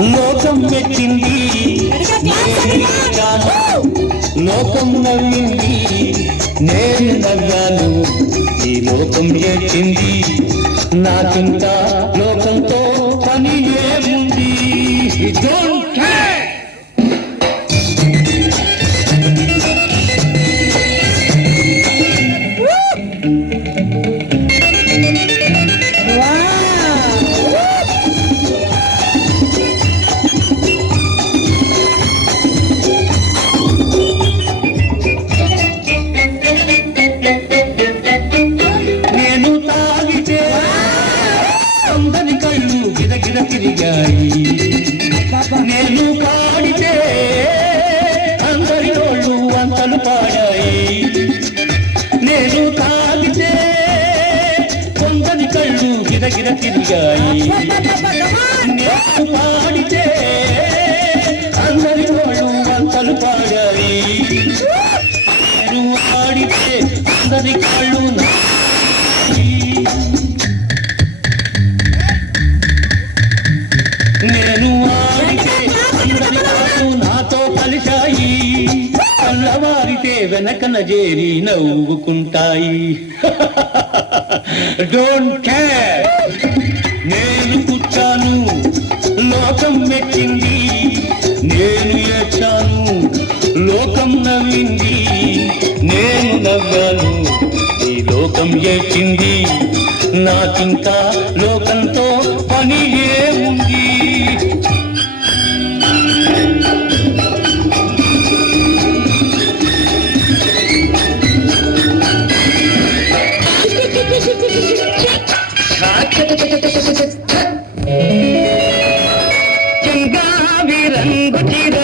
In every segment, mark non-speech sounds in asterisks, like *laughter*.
లోకం మెచ్చింది. నేను లోకం నవ్వింది. నేను నవ్వాను. ఈ లోకం ఏడ్చింది. నాకింత లోకంతో పని ఏముంది? కళ్ళు తిరిగాయి నేను అందరి నోళ్ళు వంతలు పాడాయి ఆడితే అందరి కాళ్ళు నేను ఆడితే అందరి కళ్ళు నాతో కలిశాయి. కళ్ళవారితే వెనకన చేరి నవ్వుకుంటాయి. *laughs* డోంట్ కేర్ నేను కూర్చాను లోకం మెచ్చింది. నేను ఏడ్చాను లోకం నవ్వింది. నేను నవ్వాను ఈ లోకం ఏడ్చింది. నాకింకా లోకంతో పని ఏముంది? What do you do?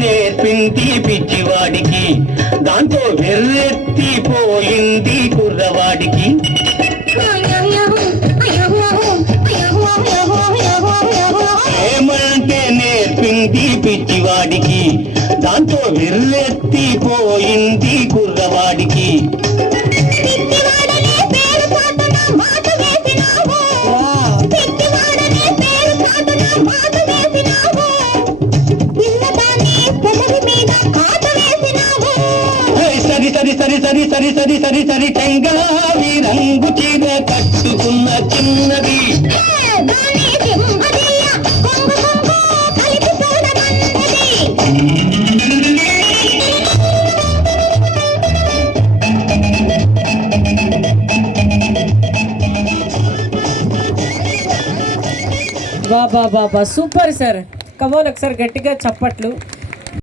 నేర్పింది పిచ్చివాడికి దాంతో వెర్రెత్తిపోయింది కుర్రవాడికి. ఏమంటే నేర్పింది పిచ్చివాడికి దాంతో వెర్రెత్తిపోయింది కుర్రవాడికి. సరి సరి సరి సరి సరి సరి సరి సరి చెంగావి రంగు చీర కట్టుకున్న చిన్నది. బాబా బాబా సూపర్ సార్. కమోన్ ఒకసారి గట్టిగా చప్పట్లు.